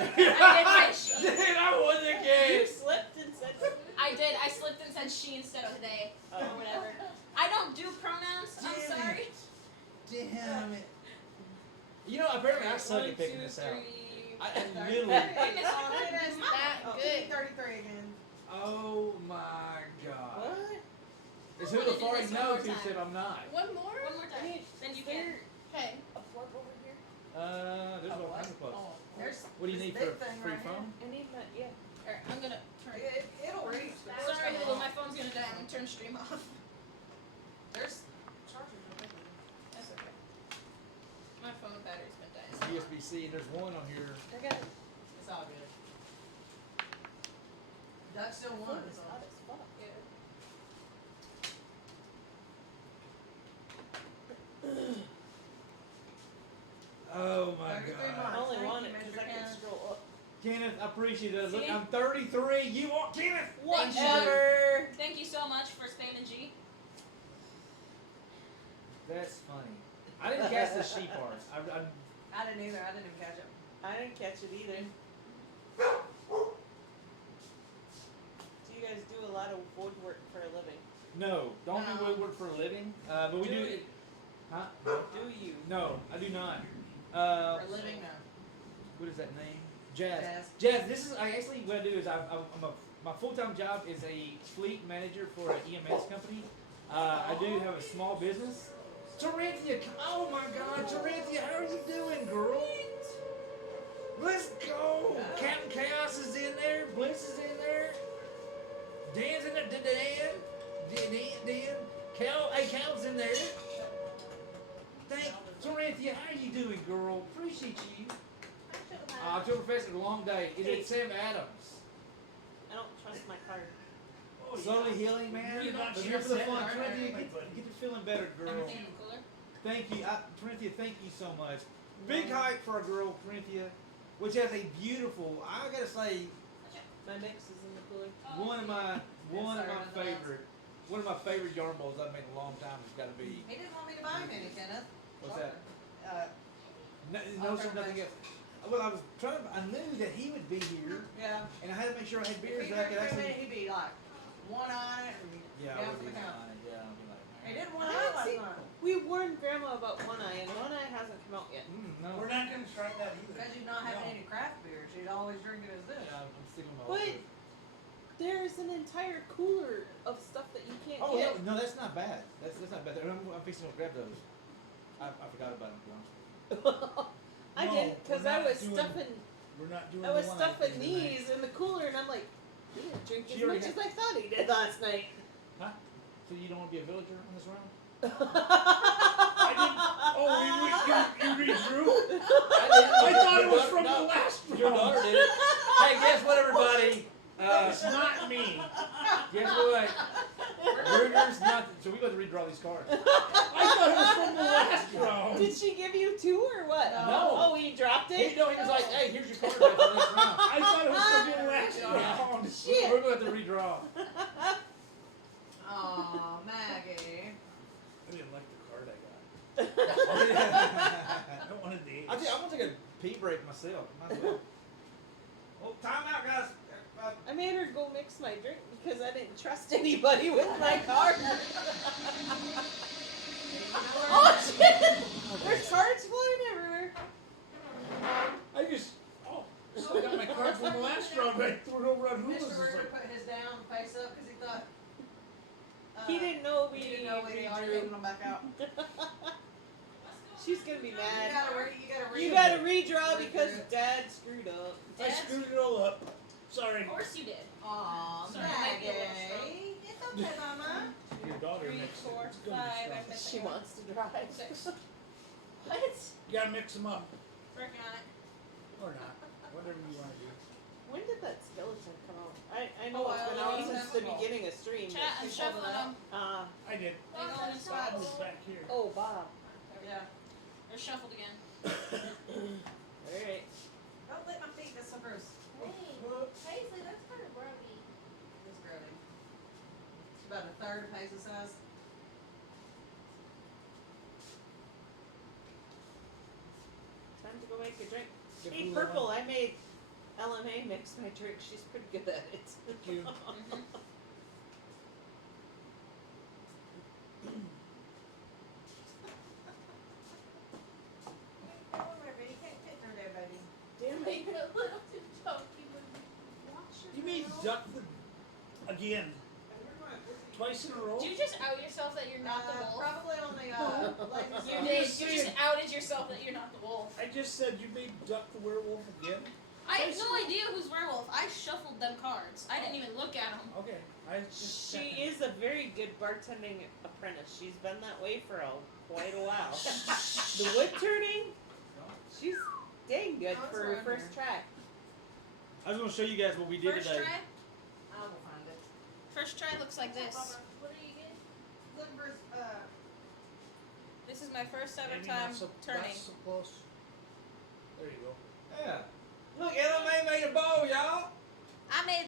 I won the game. You slipped and said. I did. I slipped and said she instead of they or whatever. I don't do pronouns. I'm sorry. Damn it. You know, apparently I suck at picking this out. I literally. Hey, Miss Oliver, It is not good. 33 again. Oh my god. What? It's who the far knows who said I'm not. One more? One more time. Then you can. Okay. A fork over here? There's all kinds of plugs. There's What do you this need big for a thing free right here. phone? I need my, yeah. Alright, I'm gonna turn. It'll reach. Sorry, Lulu, my phone's gonna die. I'm gonna turn the stream off. There's chargers over there. That's okay. My phone battery's been dying. USB-C, and there's one on here. I got it. It's all good. Duck still won. It's hot as fuck. Oh my 33 god. I months. only Thank want you, it because Mr. I can Kenneth. scroll up. Kenneth, I appreciate it. Look, See? I'm 33. You want Kenneth? Whatever. Thank you so much for spamming G. That's funny. I didn't catch the sheep part. I didn't either. I didn't even catch it. I didn't catch it either. Do you guys do a lot of woodwork for a living? No, don't do woodwork for a living. But we do. you? Huh? Do you? No, I do not. For a living, no. What is that name? Jazz. Jazz. Jazz. This is actually what I do is my full-time job is a fleet manager for an EMS company. I do have a small business. Taranthia, oh my God, Taranthia, how are you doing, girl? Let's go. Captain Chaos is in there. Bliss is in there. Dan's in there. Dan. Cal, hey, Cal's in there. Thank Taranthia, how are you doing, girl? Appreciate you. Oktoberfest is a long day. Is it Sam Adams? I don't trust my card. Slowly healing, man. You're not But here for the sure. fun. Taranthia, get to feeling better, girl. Everything in the cooler. Thank you. Taranthia, thank you so much. Big hype for our girl, Taranthia, which has a beautiful, I gotta say, My mix is in the cooler. one of my favorite yarn bowls I've made in a long time has got to be. He didn't want me to buy him any, Kenneth. What's that? Oh, No, sir, nothing else. Well, I was trying. I knew that he would be here, Yeah. and I had to make sure I had If beers he that I could drank for a minute, actually. he'd be like one eye and Yeah, I down would to be the count. fine. Yeah, I'd be like. He did one I eye last see. night. We warned Grandma about One Eye, and One Eye hasn't come out yet. No. We're not going to try that either. Because she's not having No. any craft beer. She's always drinking as this. Yeah, I'm sticking with my But old food. there's an entire cooler of stuff that you can't Oh get. no, that's not bad. That's not bad. I'm fixing to grab those. I forgot about them. To be honest. I No, didn't, because we're I not was doing- stuffing. We're not doing I was the one stuffing thing tonight. these in the cooler, and I'm like, he didn't drink She as already much had- as I thought he did last night. Huh? So you don't want to be a villager in this round? I didn't. Oh, you redrew? I thought it was from the last Your round. daughter did it. Hey, guess what, everybody? It's not me. Guess what? Ruger's not. So we got to redraw these cards. I thought it was from the last round. Did she give you two or what? No. Oh, he dropped He, it? no, he was like, "Hey, here's your card back for the next round." I thought it was from the last Yeah. round. Shit. We're going to have to redraw. Aw, Maggie. I didn't like the card I got. I wanted the I think ace. I'm gonna take a pee break myself. Might as well. Oh, time out, guys. I made her go mix my drink because I didn't trust anybody with my card. Oh shit! There's cards flying everywhere. I just still got my card from the last round. I threw it over on Hula's. Mr. It's Ruger like, put his down face up because he thought. He didn't know we He didn't know we already redrew. taken them back out. She's gonna be mad. You gotta redraw because Dad screwed up. I screwed it all up. Sorry. Of course you did. Aw, Sorry, I might be a little Maggie. It's okay, Mama. Your daughter 3, mixed it. 4, It's 5. gonna be I'm strong. missing She one. wants to drive. 6. What? You gotta mix them up. Working on it. Or not. Whatever you want to do. When did that skeleton come out? I Oh, know it's been well, out it's since the festival. beginning of stream. Chat, I'm shuffling them. I did. They go in Bob spots. was back here. Oh, Bob. Yeah. They're shuffled again. Alright. Don't lick my feet, that's so gross. Paisley, that's kind of grubby. It's grody. It's about a third of Paisley size. Time to go make a drink. Get Hey, Hula Purple, I made LMA mix my drink. She's pretty good at it. Thank you. Mhm. Come over, baby. You can't fit in there, baby. Damn it. Make it a little too chunky, but wash your You made mouth. duck the again. Twice in a row. Did you just out yourself that you're not the wolf? Probably on the ladies' You I'm did. just You just saying. outed yourself that you're not the wolf. I just said you made Duck the werewolf again. I have no idea who's werewolf. I shuffled them cards. I didn't even look at them. Okay, I just. She is a very good bartending apprentice. She's been that way for quite a while. The wood turning, she's dang good Oh, it's for her around first here. try. I was gonna show you guys what we did First today. try. I will find it. First try looks like this. What are you getting? Look for This is my first ever Maybe time not so, turning. Not so close. There you go. Yeah.